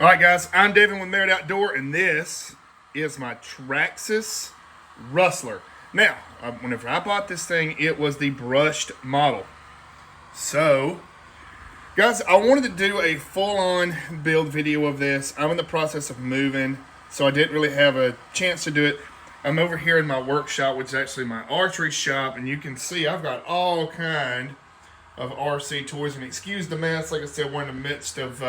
All right, guys, I'm David with Merit Outdoor, and this is my Traxxas Rustler. Now, whenever I bought this thing, it was the brushed model. So, guys, I wanted to do a full-on build video of this. I'm in the process of moving, so I didn't really have a chance to do it. I'm over here in my workshop, which is actually my archery shop, and you can see I've got all kind of RC toys. And excuse the mess, like I said, we're in the midst of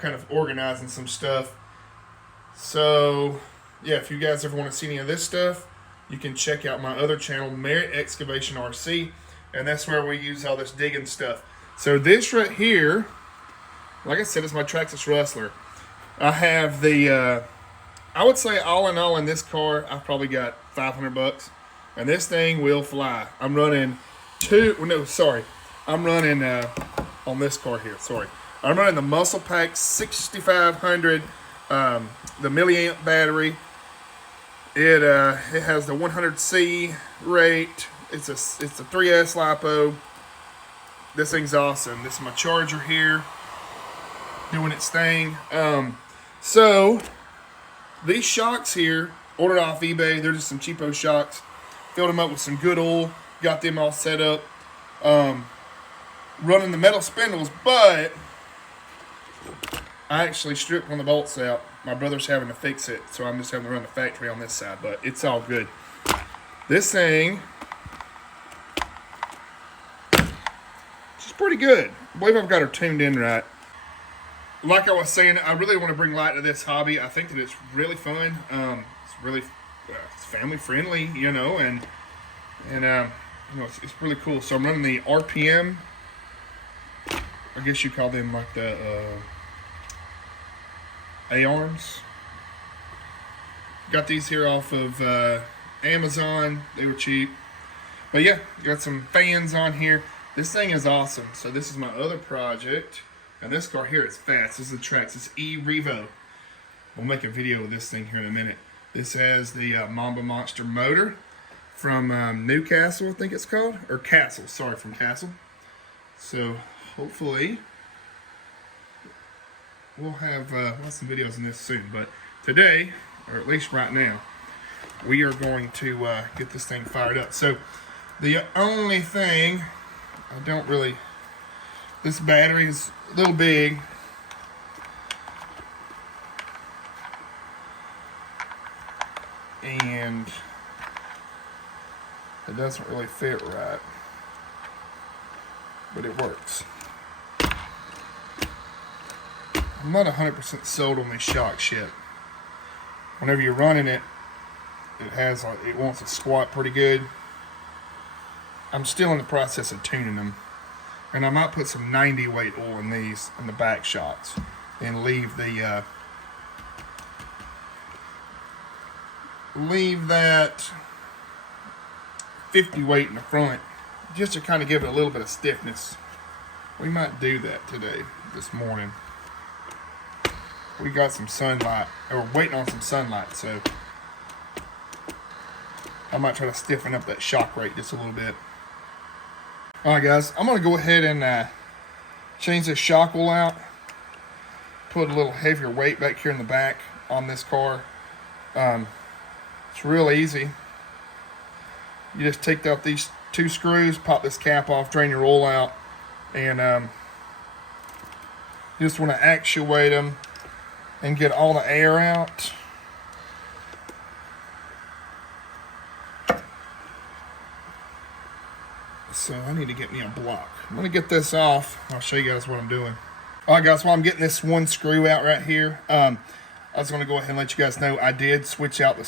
kind of organizing some stuff. So, yeah, if you guys ever want to see any of this stuff, you can check out my other channel, Merit Excavation RC, and that's where we use all this digging stuff. So this right here, like I said, is my Traxxas Rustler. I have the, I would say all in all in this car, I've probably got 500 bucks, and this thing will fly. I'm running on this car here, sorry. I'm running the Muscle Pack 6500, the milliamp battery. It has the 100C rate. It's a 3S lipo. This thing's awesome. This is my charger here, doing its thing. So these shocks here, ordered off eBay. They're just some cheapo shocks. Filled them up with some good oil. Got them all set up. Running the metal spindles, but I actually stripped one of the bolts out. My brother's having to fix it, so I'm just having to run the factory on this side, but it's all good. This thing is pretty good. I believe I've got her tuned in right. Like I was saying, I really want to bring light to this hobby. I think that it's really fun. It's really it's family friendly, you know, and you know, it's really cool. So I'm running the RPM. I guess you call them like the A-arms. Got these here off of Amazon. They were cheap. But yeah, got some fans on here. This thing is awesome. So this is my other project. And this car here is fast. This is the Traxxas E-Revo. We'll make a video of this thing here in a minute. This has the Mamba Monster motor from Newcastle, I think it's called. Or Castle, sorry, from Castle. So hopefully we'll have some videos on this soon, but today, or at least right now, we are going to get this thing fired up. So the only thing this battery is a little big. And it doesn't really fit right, but it works. I'm not 100% sold on these shocks yet. Whenever you're running it, it wants to squat pretty good. I'm still in the process of tuning them, and I might put some 90 weight oil in these in the back shocks, and leave that 50 weight in the front, just to kind of give it a little bit of stiffness. We might do that this morning. We got some sunlight, or waiting on some sunlight, so I might try to stiffen up that shock rate just a little bit. Alright guys, I'm going to go ahead and change this shock wheel out. Put a little heavier weight back here in the back on this car. It's real easy. You just take out these two screws, pop this cap off, drain your oil out, and you just want to actuate them and get all the air out. So I need to get me a block. I'm going to get this off. I'll show you guys what I'm doing. Alright guys, while I'm getting this one screw out right here, I was going to go ahead and let you guys know I did switch out the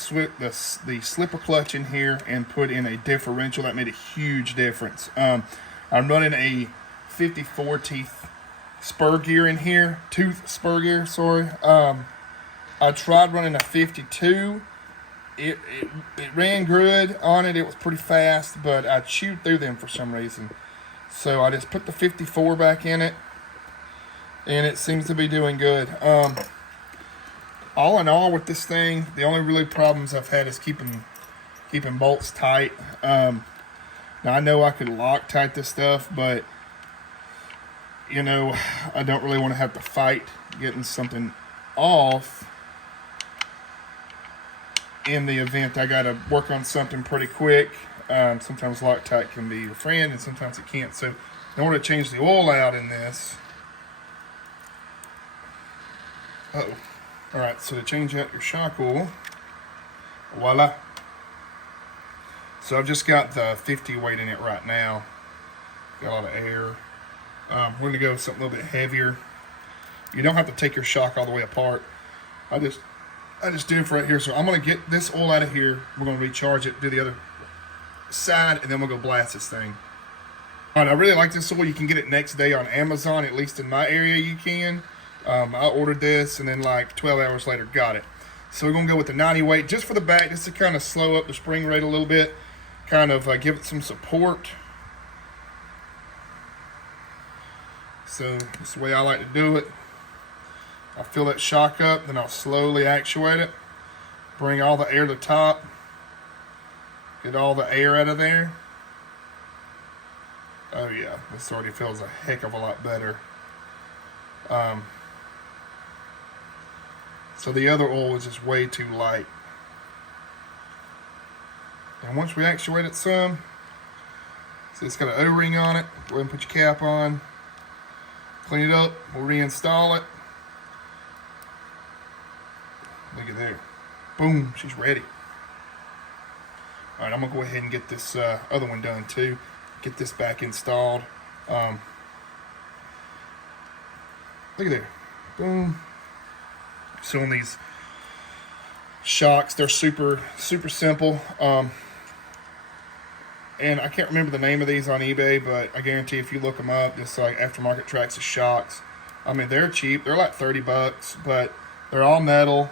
slipper clutch in here and put in a differential. That made a huge difference. I'm running a 54 teeth spur gear in here, tooth spur gear, sorry. I tried running a 52. It ran good on it. It was pretty fast, but I chewed through them for some reason. So I just put the 54 back in it, and it seems to be doing good. All in all with this thing, the only really problems I've had is keeping bolts tight. Now I know I could Loctite this stuff, but you know, I don't really want to have to fight getting something off in the event I got to work on something pretty quick. Sometimes Loctite can be your friend and sometimes it can't. So in order to change the oil out in this, all right, so to change out your shock oil, voila. So I've just got the 50 weight in it right now. Got a lot of air. We're going to go with something a little bit heavier. You don't have to take your shock all the way apart. I just do it for right here. So I'm going to get this oil out of here. We're going to recharge it, do the other side, and then we'll go blast this thing. All right, I really like this oil. You can get it next day on Amazon, at least in my area you can. I ordered this and then like 12 hours later got it. So we're going to go with the 90 weight just for the back, just to kind of slow up the spring rate a little bit, kind of give it some support. So that's the way I like to do it. I'll fill that shock up, then I'll slowly actuate it. Bring all the air to the top. Get all the air out of there. Oh yeah, this already feels a heck of a lot better. So the other oil is just way too light. And once we actuate it some, so it's got an O-ring on it, go ahead and put your cap on. Clean it up, we'll reinstall it. Look at there. Boom, she's ready. All right, I'm gonna go ahead and get this other one done too. Get this back installed. Look at there. Boom. So on these shocks, they're super simple. And I can't remember the name of these on eBay, but I guarantee if you look them up, just like aftermarket Traxxas shocks, I mean, they're cheap. They're like 30 bucks, but they're all metal.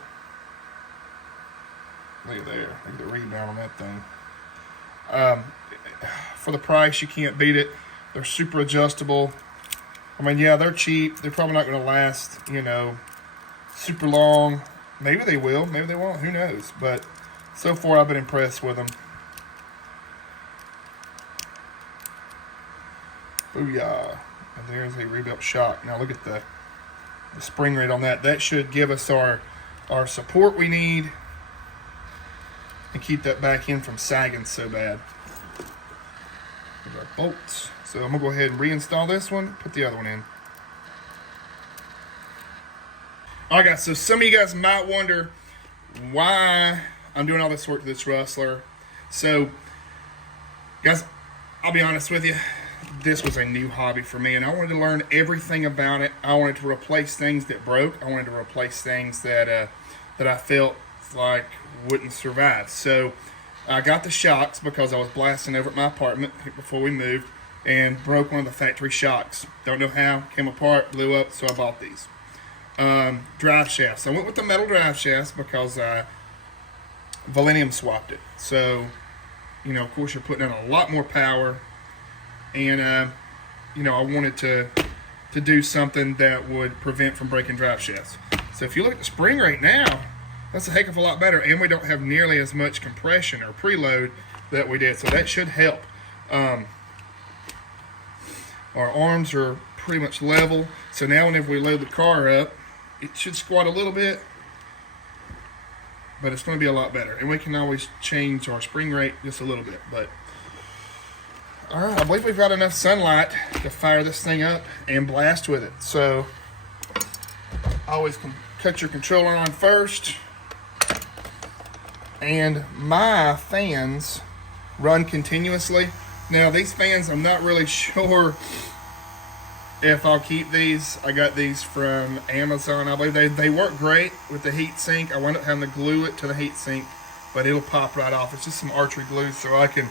Look at there. Look at the rebound on that thing. For the price, you can't beat it. They're super adjustable. I mean, yeah, they're cheap. They're probably not going to last, you know, super long. Maybe they will. Maybe they won't. Who knows? But so far, I've been impressed with them. Booyah. And there's a rebuilt shock. Now look at the spring rate on that. That should give us our support we need and keep that back in from sagging so bad. There's our bolts. So I'm going to go ahead and reinstall this one, put the other one in. All right, guys, so some of you guys might wonder why I'm doing all this work to this Rustler. So, guys, I'll be honest with you. This was a new hobby for me, and I wanted to learn everything about it. I wanted to replace things that broke. I wanted to replace things that I felt like wouldn't survive. So I got the shocks because I was blasting over at my apartment before we moved and broke one of the factory shocks. Don't know how, came apart, blew up, so I bought these. Drive shafts. I went with the metal drive shafts because I Valenium swapped it. So, you know, of course you're putting in a lot more power. And, you know, I wanted to do something that would prevent from breaking drive shafts. So if you look at the spring rate now, that's a heck of a lot better. And we don't have nearly as much compression or preload that we did. So that should help. Our arms are pretty much level. So now whenever we load the car up, it should squat a little bit. But it's going to be a lot better. And we can always change our spring rate just a little bit. But all right, I believe we've got enough sunlight to fire this thing up and blast with it. So, always cut your controller on first. And my fans run continuously. Now, these fans, I'm not really sure if I'll keep these. I got these from Amazon. I believe they work great with the heat sink. I wound up having to glue it to the heat sink, but it'll pop right off. It's just some archery glue, so I can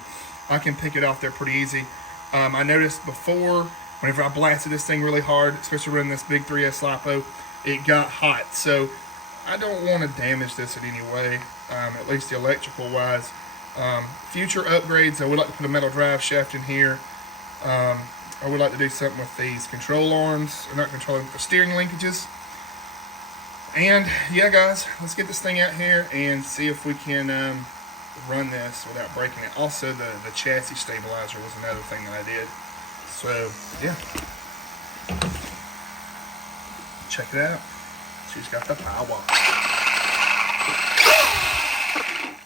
pick it off there pretty easy. I noticed before, whenever I blasted this thing really hard, especially running this big 3S LiPo, it got hot. So I don't want to damage this in any way, at least the electrical wise. Future upgrades, I would like to put a metal drive shaft in here. I would like to do something with these control arms, or not control arms, the steering linkages. And yeah, guys, let's get this thing out here and see if we can run this without breaking it. Also, the chassis stabilizer was another thing that I did. So, yeah. check it out. She's got the power.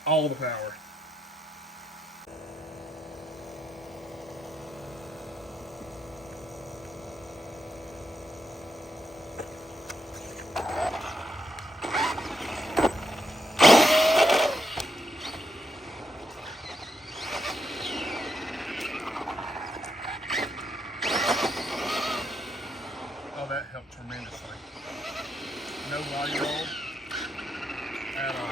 All the power. Oh, that helped tremendously. No body roll at all.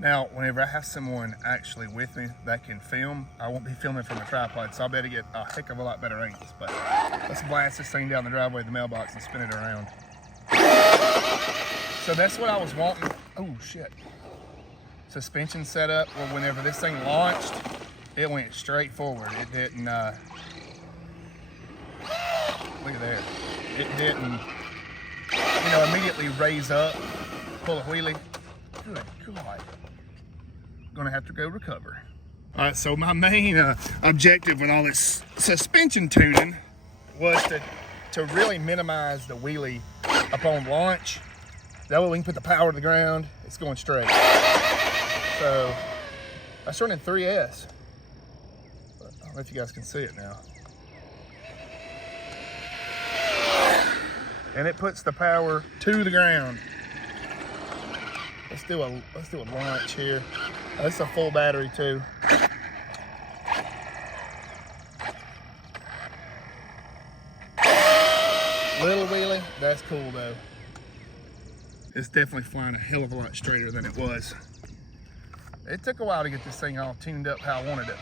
Now, whenever I have someone actually with me that can film, I won't be filming from a tripod, so I'll be able to get a heck of a lot better angles. But let's blast this thing down the driveway of the mailbox and spin it around. So that's what I was wanting. Oh, shit. Suspension setup, well, whenever this thing launched, it went straight forward. It didn't, look at there. It didn't, immediately raise up, pull a wheelie. Good God. Gonna have to go recover. All right, so my main objective with all this suspension tuning was to really minimize the wheelie upon launch. That way we can put the power to the ground. It's going straight. So that's running 3S. I don't know if you guys can see it now. And it puts the power to the ground. Let's do a launch here. That's a full battery too. Little wheelie, that's cool though. It's definitely flying a hell of a lot straighter than it was. It took a while to get this thing all tuned up how I wanted it.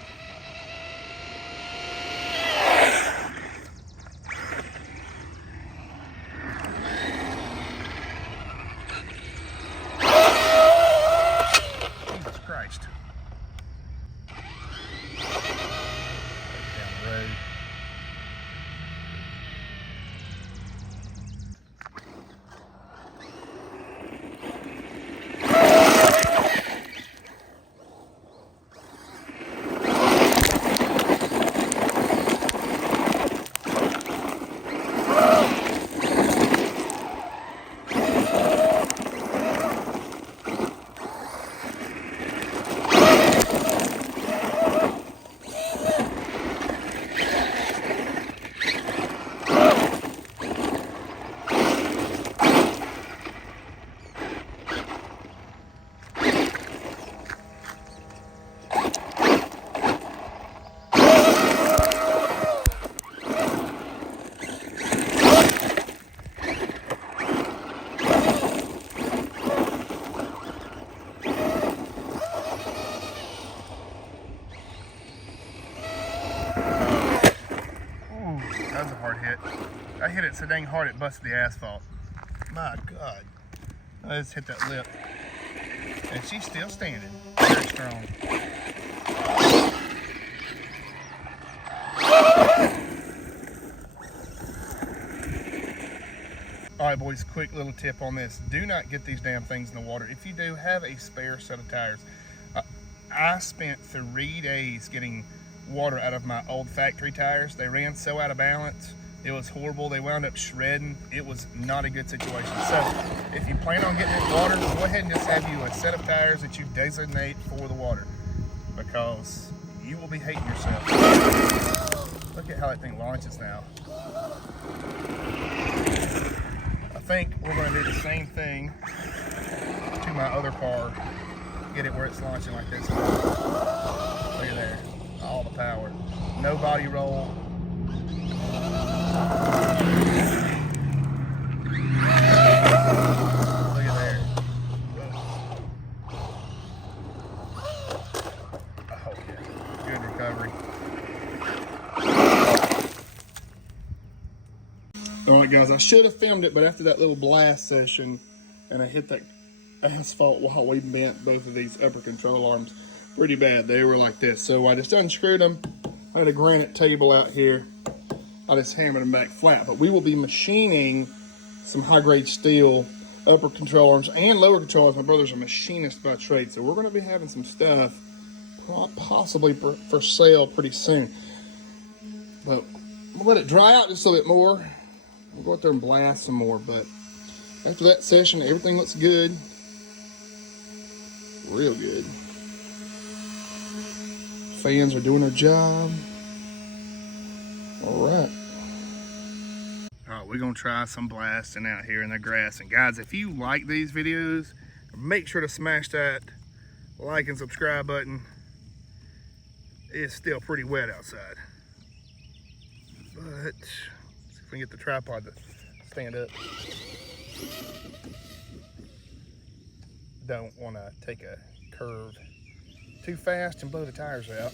That was a hard hit. I hit it so dang hard it busted the asphalt. My God. I just hit that lip. And she's still standing. Very strong. Alright boys, quick little tip on this. Do not get these damn things in the water. If you do, have a spare set of tires. I spent 3 days getting water out of my old factory tires. They ran so out of balance. It was horrible. They wound up shredding. It was not a good situation. So if you plan on getting in water, go ahead and just have you a set of tires that you designate for the water, because you will be hating yourself. Look at how that thing launches now. I think we're going to do the same thing to my other car. Get it where it's launching like this. Look at there. All the power. No body roll. Look at there. Oh yeah. Good recovery. Alright guys, I should have filmed it, but after that little blast session, and I hit that asphalt while we bent both of these upper control arms pretty bad. They were like this. So I just unscrewed them. I had a granite table out here. I just hammered them back flat. But we will be machining some high-grade steel upper control arms and lower control arms. My brother's a machinist by trade, so we're going to be having some stuff possibly for sale pretty soon. But we'll let it dry out just a bit more. We'll go out there and blast some more. But after that session, everything looks good. Real good. Fans are doing their job. All right. All right, we're gonna try some blasting out here in the grass. And guys, if you like these videos, make sure to smash that like and subscribe button. It's still pretty wet outside. But let's see if we can get the tripod to stand up. Don't want to take a curve too fast and blow the tires out.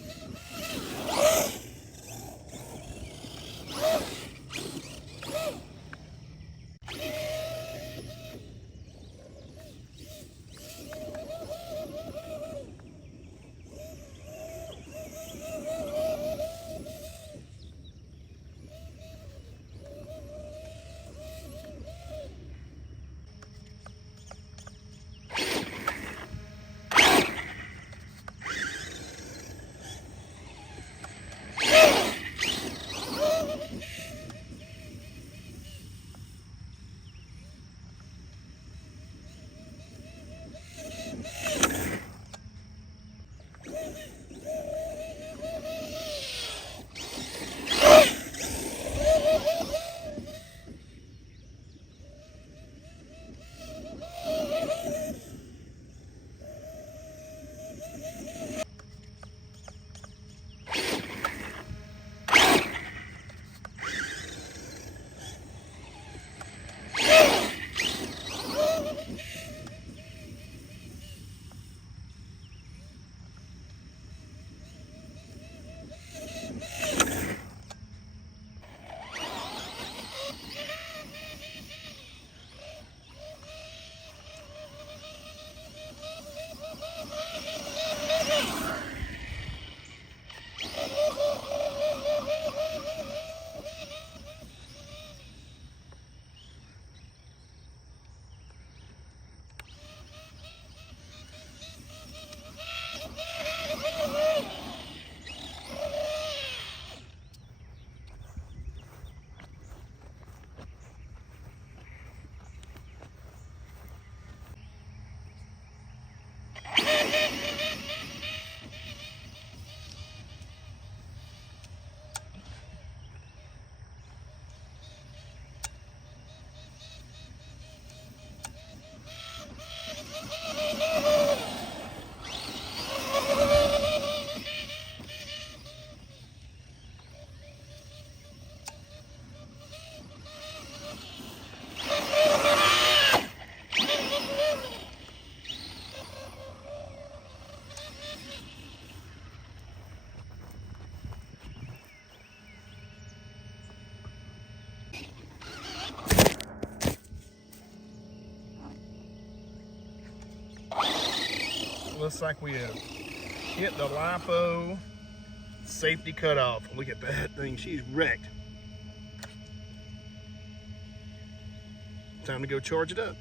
Looks like we have hit the LiPo safety cutoff. Look at that thing, she's wrecked. Time to go charge it up.